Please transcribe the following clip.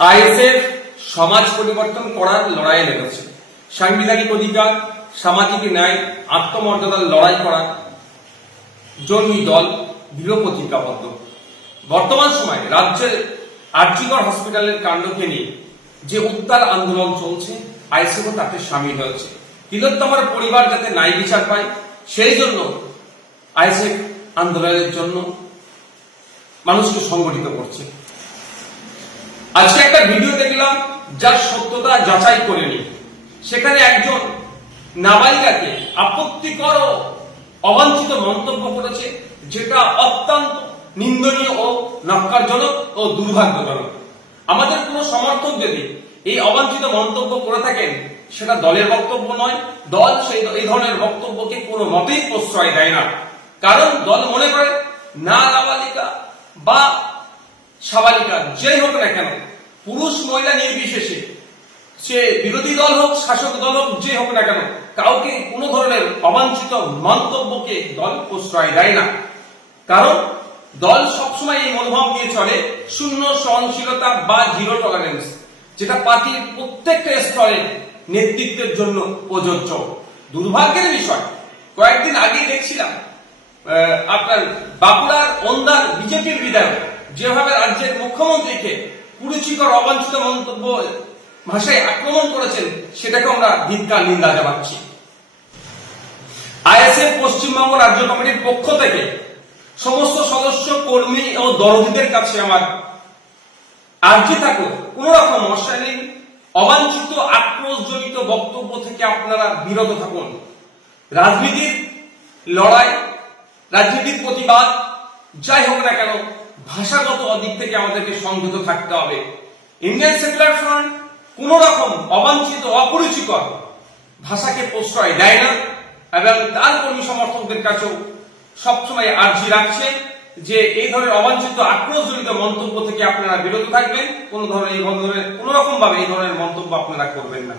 ISF সমাজ পরিবর্তন করার লড়াইয়ে লেগেছে। সাংবিধানিক অধিকার, সামাজিক ন্যায়, আত্মমর্যাদার লড়াই করার জন্যই দল দৃঢ় বর্তমান সময়ে রাজ্যের আর্জিকর হসপিটালের কাণ্ডকে নিয়ে যে উত্তাল আন্দোলন চলছে, আইএসএফও তাতে সামিল হয়েছে। তিলোত্তমার পরিবার যাতে ন্যায় বিচার পায়, সেই জন্য আইএসএফ আন্দোলনের জন্য মানুষকে সংগঠিত করছে। আজকে একটা ভিডিও দেখলাম যার সত্যতা যাচাই করেনি সেখানে একজন নাবালিকাকে আপত্তিকর অবাঞ্ছিত মন্তব্য করেছে, যেটা অত্যন্ত নিন্দনীয় ও নক্কারজনক ও দুর্ভাগ্যজনক। আমাদের কোনো সমর্থক যদি এই অবাঞ্ছিত মন্তব্য করে থাকেন, সেটা দলের বক্তব্য নয়, দল সেই এই ধরনের বক্তব্যকে কোনো মতেই প্রশ্রয় দেয় না। কারণ দল মনে করে, না নাবালিকা বা সাবালিকা, যেই হোক না কেন পুরুষ মহিলা নির্বিশেষে, সে বিরোধী দল হোক, শাসক দল হোক, যে হোক না কেন, কাউকে কোনো ধরনের অবাঞ্ছিত মন্তব্যকে দল প্রশ্রয় দেয় না। কারণ দল সবসময় এই মনোভাব নিয়ে চলে, শূন্য সহনশীলতা বা জিরো টলারেন্স যেটা পার্টির প্রত্যেকটা স্তরে নেতৃত্বের জন্য প্রযোজ্য। দুর্ভাগ্যের বিষয়, কয়েকদিন আগেই দেখছিলাম আপনার বাঁকুড়ার ওন্দার বিজেপির বিধায়ক, যেভাবে রাজ্যের মুখ্যমন্ত্রীকে কুরুচিকর, অবাঞ্ছিত মন্তব্য ভাষায় আক্রমণ করেছেন, সেটাকে আমরা ধিক্কার, নিন্দা জানাচ্ছি। আইএসএফ, পশ্চিমবঙ্গ রাজ্য কমিটির পক্ষ থেকে সমস্ত সদস্য, কর্মী ও দরদীদের কাছে আমার আর্জি থাকুক, কোন রকম অশালীন, অবাঞ্ছিত, আক্রোশজনিত বক্তব্য থেকে আপনারা বিরত থাকুন। রাজনীতির লড়াই, রাজনীতির প্রতিবাদ, যাই হোক না কেন ভাষাগত দিক থেকে আমাদেরকে সংযত থাকতে হবে। ইন্ডিয়ান সেকুলার ফ্রন্ট কোন রকম অবাঞ্ছিত অপরিচিকর ভাষাকে প্রশ্রয় দেয় না এবং তার কর্মী সমর্থকদের কাছেও সবসময় আর্জি রাখছে যে এই ধরনের অবাঞ্ছিত, আক্রোশজনিত মন্তব্য থেকে আপনারা বিরত থাকবেন। কোন ধরনের এই ধরনের কোন রকম ভাবে এই ধরনের মন্তব্য আপনারা করবেন না।